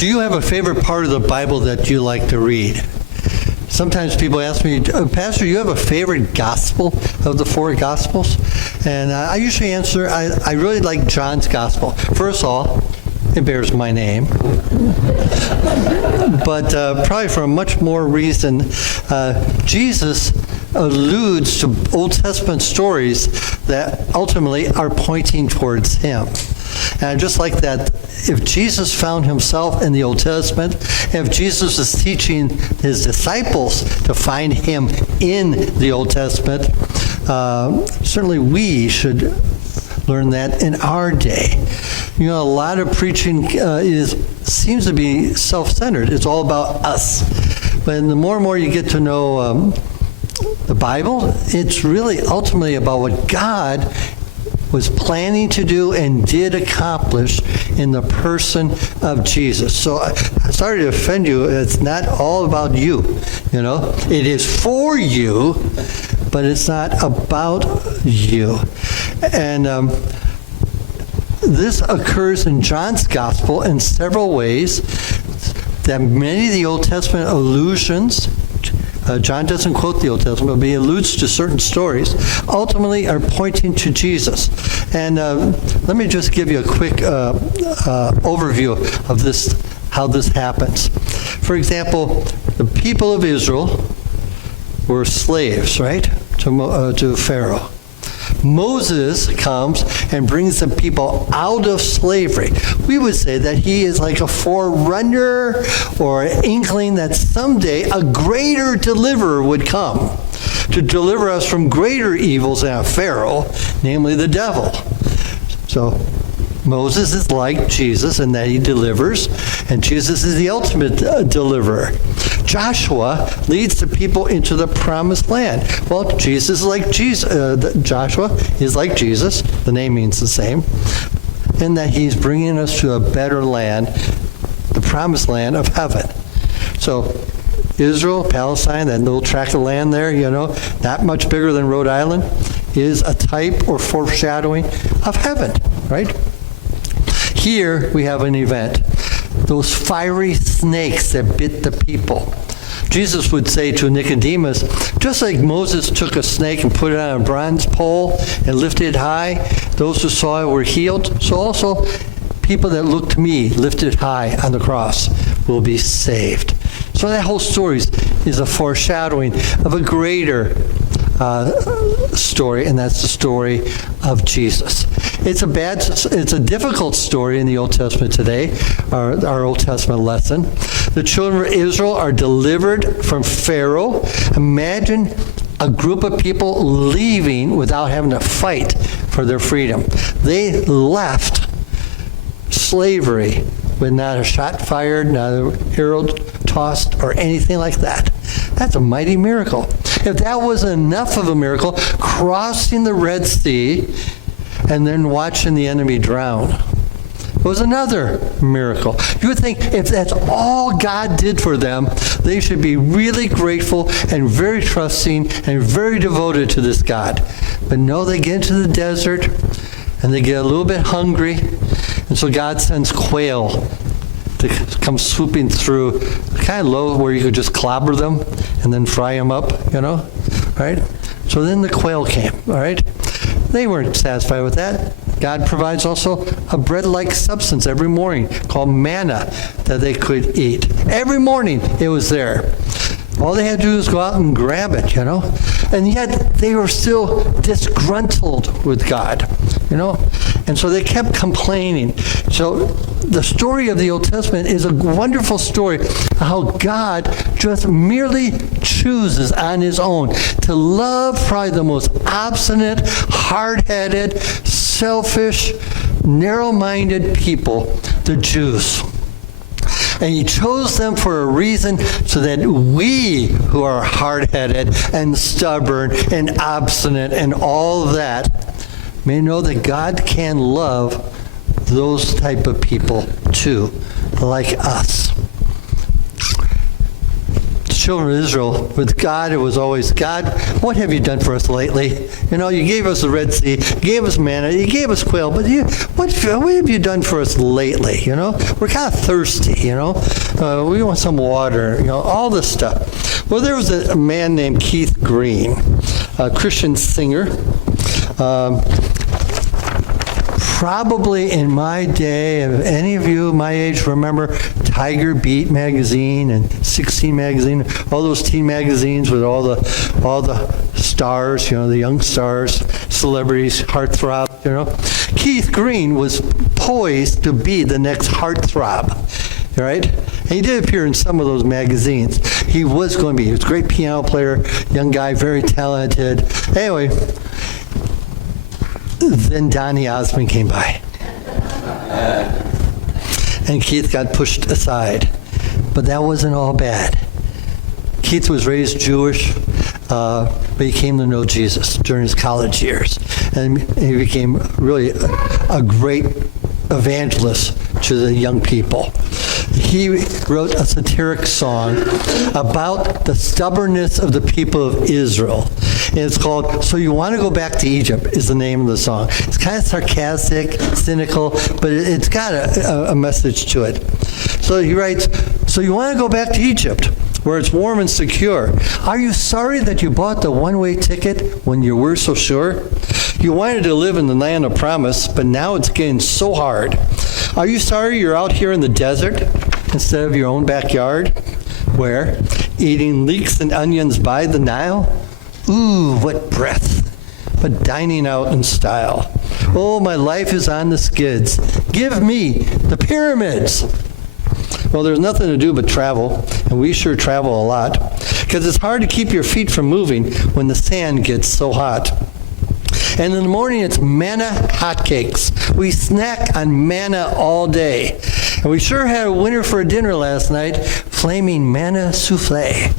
Do you have a favorite part of the Bible that you like to read? Sometimes people ask me, Pastor, you have a favorite gospel of the four gospels? And I usually answer, I really like John's gospel. First of all, it bears my name. But probably for a much more reason, Jesus alludes to Old Testament stories that ultimately are pointing towards him. And just like that, if Jesus found himself in the Old Testament, if Jesus is teaching his disciples to find him in the Old Testament, certainly we should learn that in our day. You know, a lot of preaching seems to be self-centered. It's all about us. But the more and more you get to know the Bible, it's really ultimately about what God was planning to do and did accomplish in the person of Jesus. So I'm sorry to offend you. It's not all about you, you know. It is for you, but it's not about you. And this occurs in John's gospel in several ways, that many of the Old Testament allusions, John doesn't quote the Old Testament, but he alludes to certain stories, ultimately are pointing to Jesus. And let me just give you a quick overview of this, how this happens. For example, the people of Israel were slaves, right, to Pharaoh. Moses comes and brings the people out of slavery. We would say that he is like a forerunner or an inkling that someday a greater deliverer would come to deliver us from greater evils than Pharaoh, namely the devil. So Moses is like Jesus in that he delivers, and Jesus is the ultimate deliverer. Joshua leads the people into the promised land. Well, Jesus is like Jesus. Joshua is like Jesus. The name means the same. In that he's bringing us to a better land, the promised land of heaven. So Israel, Palestine, that little tract of land there, you know, not much bigger than Rhode Island, is a type or foreshadowing of heaven, right? Here we have an event. Those fiery snakes that bit the people. Jesus would say to Nicodemus, just like Moses took a snake and put it on a bronze pole and lifted it high, those who saw it were healed, so also people that look to me lifted high on the cross will be saved. So that whole story is a foreshadowing of a greater story, and that's the story of Jesus. It's a difficult story in the Old Testament today, our Old Testament lesson. The children of Israel are delivered from Pharaoh. Imagine a group of people leaving without having to fight for their freedom. They left slavery with not a shot fired, not a arrow tossed, or anything like that. That's a mighty miracle. If that wasn't enough of a miracle, crossing the Red Sea and then watching the enemy drown was another miracle. You would think if that's all God did for them, they should be really grateful and very trusting and very devoted to this God. But no, they get into the desert and they get a little bit hungry, and so God sends quail to come swooping through, kind of low where you could just clobber them and then fry them up, you know, right? So then the quail came, all right? They weren't satisfied with that. God provides also a bread-like substance every morning called manna that they could eat. Every morning it was there. All they had to do was go out and grab it, you know? And yet they were still disgruntled with God, you know? And so they kept complaining. So the story of the Old Testament is a wonderful story of how God just merely chooses on his own to love probably the most obstinate, hard-headed, selfish, narrow-minded people, the Jews. And he chose them for a reason so that we who are hard-headed and stubborn and obstinate and all that may know that God can love those type of people too, like us. children of Israel, with God, it was always, God, what have you done for us lately? You gave us the Red Sea, you gave us manna, you gave us quail, but what have you done for us lately? We're kind of thirsty, we want some water, all this stuff. Well, there was a man named Keith Green, a Christian singer. Probably in my day, if any of you my age remember Tiger Beat magazine and 16 magazine, all those teen magazines with all the stars, the young stars, celebrities, heartthrobs, Keith Green was poised to be the next heartthrob, right? And he did appear in some of those magazines. He was going to be. He was a great piano player, young guy, very talented. Anyway, then Donny Osmond came by. And Keith got pushed aside. But that wasn't all bad. Keith was raised Jewish, but he came to know Jesus during his college years. And he became really a great evangelist to the young people. He wrote a satiric song about the stubbornness of the people of Israel. And it's called "So You Want to Go Back to Egypt" is the name of the song. It's kind of sarcastic, cynical, but it's got a message to it. So he writes, "So you want to go back to Egypt, where it's warm and secure. Are you sorry that you bought the one-way ticket when you were so sure? You wanted to live in the land of promise, but now it's getting so hard. Are you sorry you're out here in the desert instead of your own backyard? Where? Eating leeks and onions by the Nile? Ooh, what breath. But dining out in style. Oh, my life is on the skids. Give me the pyramids." Well, there's nothing to do but travel, and we sure travel a lot, because it's hard to keep your feet from moving when the sand gets so hot. And in the morning, it's manna hotcakes. We snack on manna all day. And we sure had a winner for dinner last night, flaming manna souffle.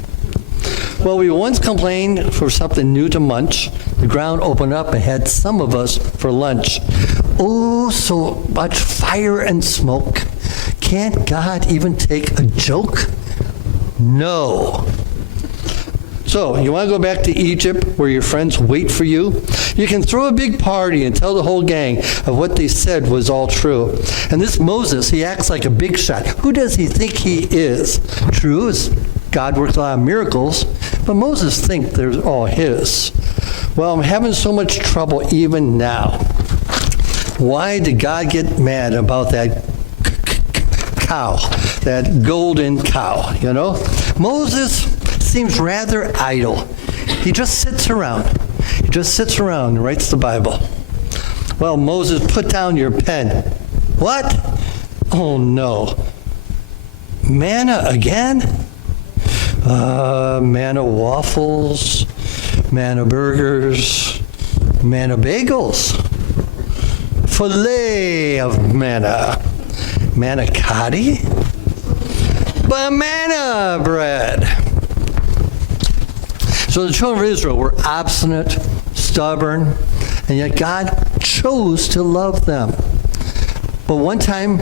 Well, we once complained for something new to munch. The ground opened up and had some of us for lunch. Oh, so much fire and smoke. Can't God even take a joke? No. So, you want to go back to Egypt where your friends wait for you? You can throw a big party and tell the whole gang of what they said was all true. And this Moses, he acts like a big shot. Who does he think he is? True, God works a lot of miracles, but Moses thinks they're all his. Well, I'm having so much trouble even now. Why did God get mad about that cow, that golden cow, Moses seems rather idle. He just sits around. He just sits around and writes the Bible. Well, Moses, put down your pen. What? Oh, no. Manna again? Manna waffles, manna burgers, manna bagels, filet of manna, manicotti, banana bread. So the children of Israel were obstinate, stubborn, and yet God chose to love them. But one time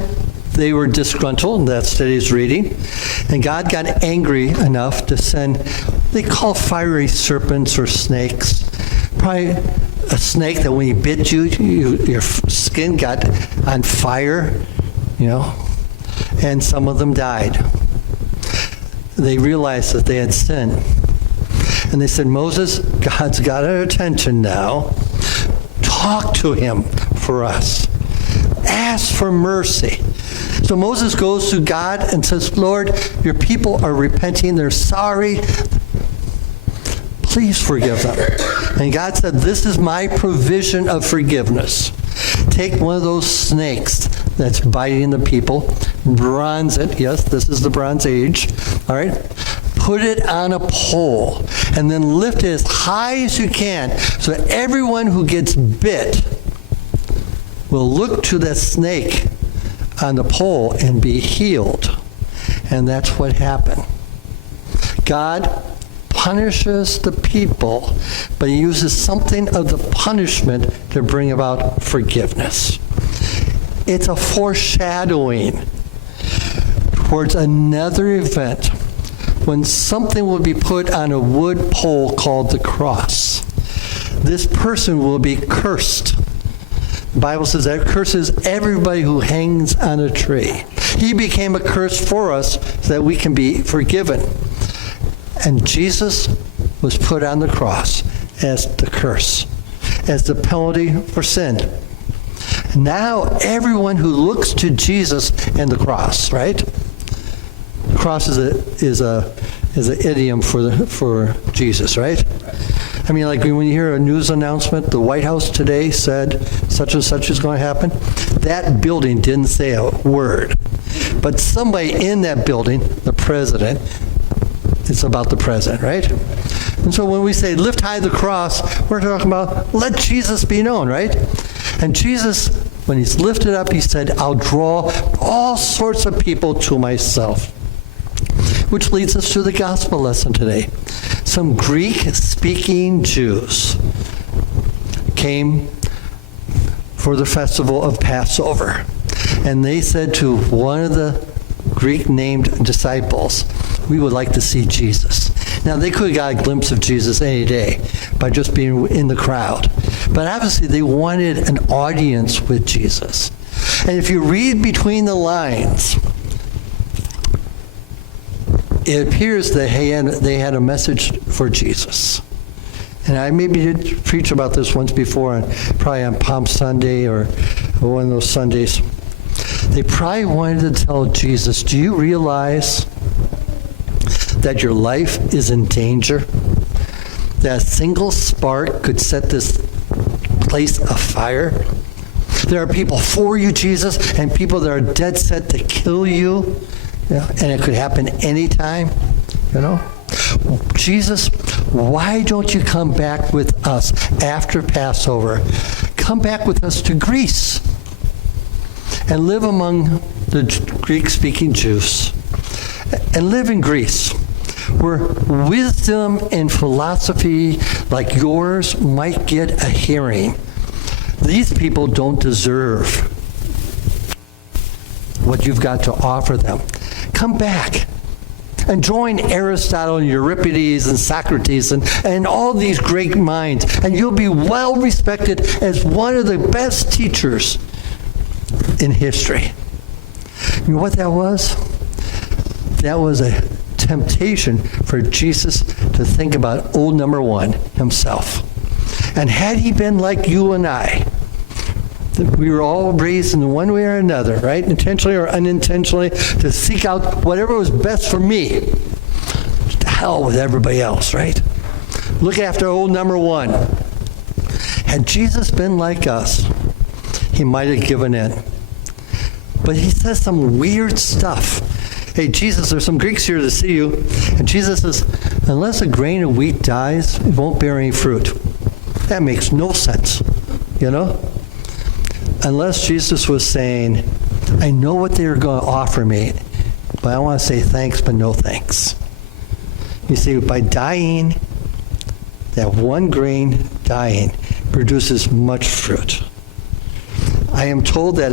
they were disgruntled, and that's today's reading, and God got angry enough to send, they call fiery serpents or snakes. Probably a snake that when he bit you, your skin got on fire, and some of them died. They realized that they had sinned. And they said, Moses, God's got our attention now. Talk to him for us. Ask for mercy. So Moses goes to God and says, Lord, your people are repenting. They're sorry. Please forgive them. And God said, this is my provision of forgiveness. Take one of those snakes that's biting the people, bronze it. Yes, this is the Bronze Age. All right? Put it on a pole, and then lift it as high as you can so that everyone who gets bit will look to that snake on the pole and be healed. And that's what happened. God punishes the people, but he uses something of the punishment to bring about forgiveness. It's a foreshadowing towards another event when something will be put on a wood pole called the cross. This person will be cursed. The Bible says that curses everybody who hangs on a tree. He became a curse for us so that we can be forgiven. And Jesus was put on the cross as the curse, as the penalty for sin. Now everyone who looks to Jesus and the cross, right? The cross is an idiom for Jesus, right? I mean, like when you hear a news announcement, the White House today said such and such is going to happen. That building didn't say a word. But somebody in that building, the president, it's about the president, right? And so when we say lift high the cross, we're talking about let Jesus be known, right? And Jesus, when he's lifted up, he said, I'll draw all sorts of people to myself. Which leads us to the gospel lesson today. Some Greek-speaking Jews came for the festival of Passover. And they said to one of the Greek-named disciples, we would like to see Jesus. Now, they could have got a glimpse of Jesus any day by just being in the crowd. But obviously, they wanted an audience with Jesus. And if you read between the lines, it appears that they had a message for Jesus. And I maybe did preach about this once before, probably on Palm Sunday or one of those Sundays. They probably wanted to tell Jesus, do you realize that your life is in danger? That a single spark could set this place afire? There are people for you, Jesus, and people that are dead set to kill you. And it could happen anytime, Jesus, why don't you come back with us after Passover? Come back with us to Greece and live among the Greek-speaking Jews. And live in Greece, where wisdom and philosophy like yours might get a hearing. These people don't deserve what you've got to offer them. Come back and join Aristotle and Euripides and Socrates and all these great minds, and you'll be well respected as one of the best teachers in history. You know what that was? That was a temptation for Jesus to think about old number one, himself. And had he been like you and I, we were all raised in one way or another, right? Intentionally or unintentionally, to seek out whatever was best for me. To hell with everybody else, right? Look after old number one. Had Jesus been like us, he might have given in. But he says some weird stuff. Hey, Jesus, there's some Greeks here to see you. And Jesus says, unless a grain of wheat dies, it won't bear any fruit. That makes no sense, Unless Jesus was saying, I know what they're going to offer me, but I want to say thanks, but no thanks. You see, by dying, that one grain dying produces much fruit. I am told that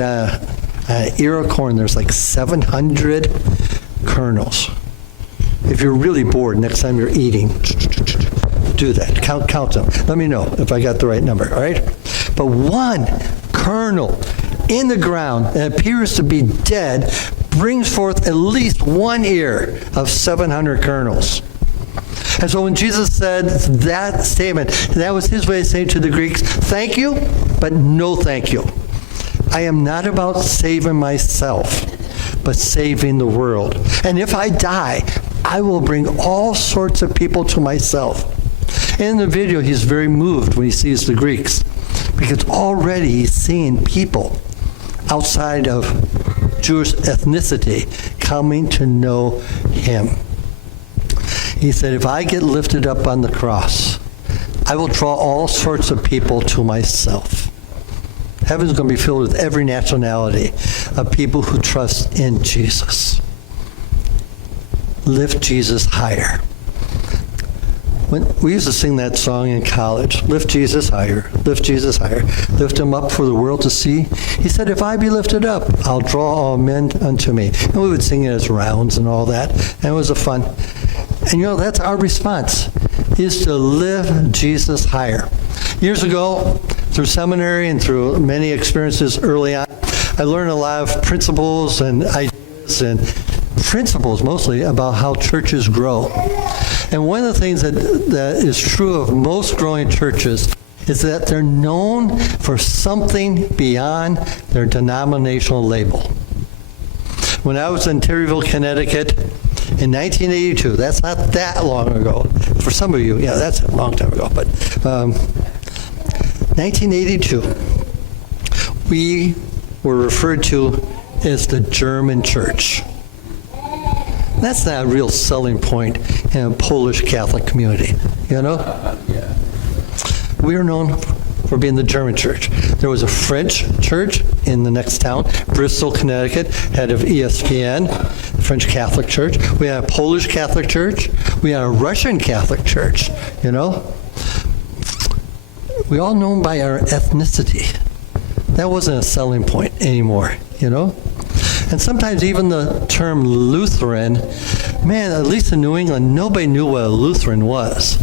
an ear of corn, there's like 700 kernels. If you're really bored, next time you're eating, do that. Count them. Let me know if I got the right number, all right? But one kernel in the ground that appears to be dead brings forth at least one ear of 700 kernels. And so when Jesus said that statement, that was his way of saying to the Greeks, thank you, but no thank you. I am not about saving myself, but saving the world. And if I die, I will bring all sorts of people to myself. In the video, he's very moved when he sees the Greeks, because already he's seeing people outside of Jewish ethnicity coming to know him. He said, if I get lifted up on the cross, I will draw all sorts of people to myself. Heaven's going to be filled with every nationality of people who trust in Jesus. Lift Jesus higher. We used to sing that song in college, lift Jesus higher, lift Jesus higher, lift him up for the world to see. He said, if I be lifted up, I'll draw all men unto me. And we would sing it as rounds and all that, and it was a fun. And that's our response, is to live Jesus higher. Years ago, through seminary and through many experiences early on, I learned a lot of principles and ideas and principles mostly about how churches grow. And one of the things that is true of most growing churches is that they're known for something beyond their denominational label. When I was in Terryville, Connecticut, in 1982, that's not that long ago. For some of you, yeah, that's a long time ago, but 1982, we were referred to as the German church. That's not a real selling point in a Polish Catholic community, Yeah. We are known for being the German church. There was a French church in the next town, Bristol, Connecticut, head of ESPN, the French Catholic Church. We had a Polish Catholic Church. We had a Russian Catholic Church, We all known by our ethnicity. That wasn't a selling point anymore, And sometimes even the term Lutheran, man, at least in New England, nobody knew what a Lutheran was.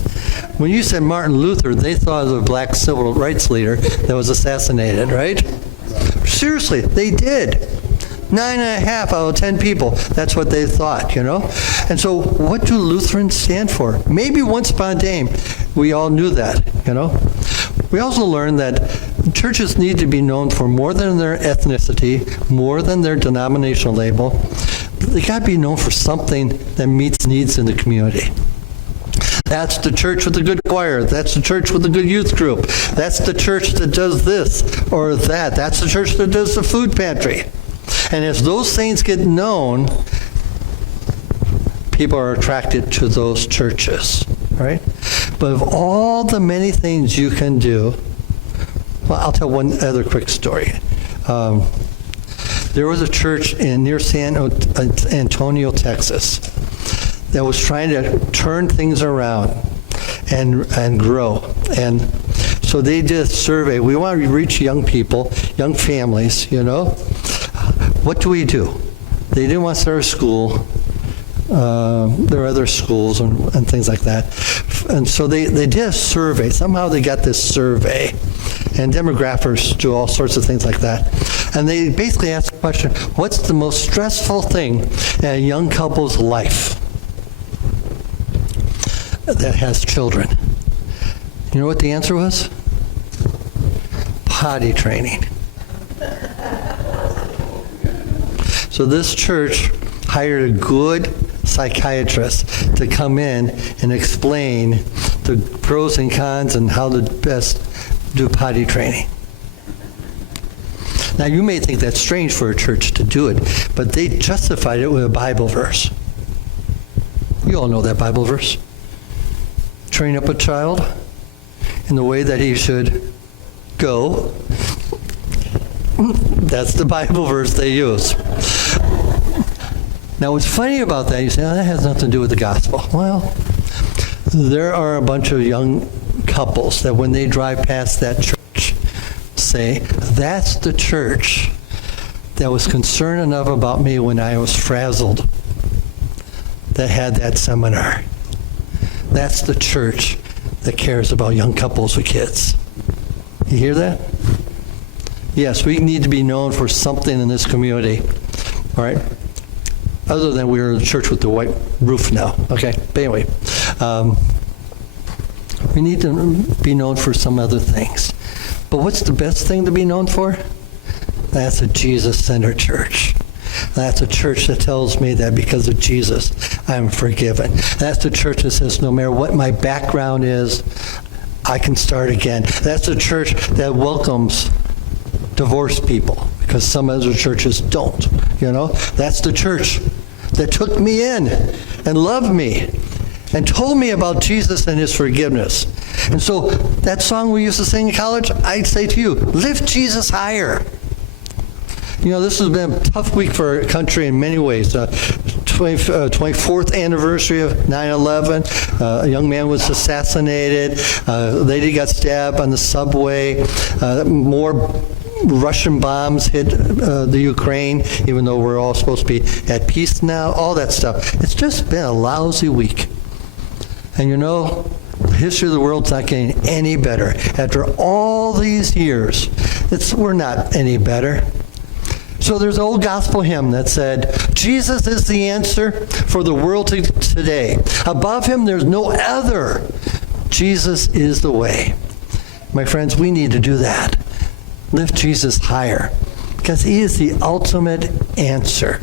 When you said Martin Luther, they thought of a black civil rights leader that was assassinated, right? Seriously, they did. 9.5 out of 10 people, that's what they thought, And so what do Lutherans stand for? Maybe once upon a time, we all knew that, We also learned that churches need to be known for more than their ethnicity, more than their denominational label. They got to be known for something that meets needs in the community. That's the church with the good choir. That's the church with the good youth group. That's the church that does this or that. That's the church that does the food pantry. And as those things get known, people are attracted to those churches, right? But of all the many things you can do, well, I'll tell one other quick story. There was a church near San Antonio, Texas, that was trying to turn things around and grow. And so they did a survey. We want to reach young people, young families, What do we do? They didn't want to start a school. There are other schools and things like that. And so they did a survey. Somehow they got this survey. And demographers do all sorts of things like that. And they basically asked the question, what's the most stressful thing in a young couple's life that has children? You know what the answer was? Potty training. So this church hired a good psychiatrist to come in and explain the pros and cons and how to best do potty training. Now you may think that's strange for a church to do it, but they justified it with a Bible verse. You all know that Bible verse. Train up a child in the way that he should go. That's the Bible verse they use. Now what's funny about that, you say, that has nothing to do with the gospel. Well, there are a bunch of young couples that when they drive past that church say, that's the church that was concerned enough about me when I was frazzled that had that seminar. That's the church that cares about young couples with kids. You hear that? Yes, we need to be known for something in this community, all right? Other than we're the church with the white roof now, okay? But anyway, we need to be known for some other things. But what's the best thing to be known for? That's a Jesus-centered church. That's a church that tells me that because of Jesus, I'm forgiven. That's the church that says no matter what my background is, I can start again. That's a church that welcomes divorced people because some other churches don't, That's the church that took me in and loved me and told me about Jesus and his forgiveness. And so that song we used to sing in college, I'd say to you, lift Jesus higher. This has been a tough week for our country in many ways. 24th anniversary of 9/11. A young man was assassinated. A lady got stabbed on the subway. More Russian bombs hit the Ukraine, even though we're all supposed to be at peace now. All that stuff. It's just been a lousy week. And you know, the history of the world's not getting any better. After all these years, we're not any better. So there's an old gospel hymn that said, Jesus is the answer for the world today. Above him, there's no other. Jesus is the way. My friends, we need to do that. Lift Jesus higher, because he is the ultimate answer.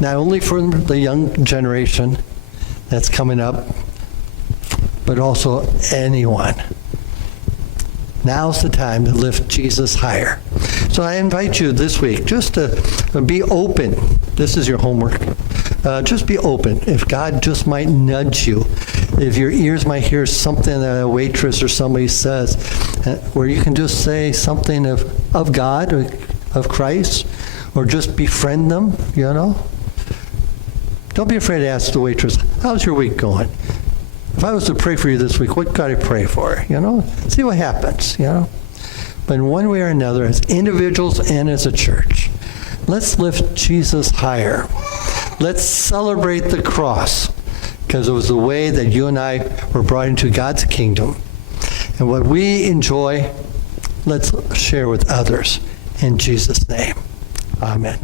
Not only for the young generation that's coming up, but also anyone. Now's the time to lift Jesus higher. So I invite you this week just to be open. This is your homework. Just be open. If God just might nudge you, if your ears might hear something that a waitress or somebody says, where you can just say something of God or of Christ, or just befriend them, you know. Don't be afraid to ask the waitress, how's your week going? If I was to pray for you this week, what could I pray for? You know, see what happens, you know. But in one way or another, as individuals and as a church, let's lift Jesus higher. Let's celebrate the cross, because it was the way that you and I were brought into God's kingdom. And what we enjoy, let's share with others. In Jesus' name, amen.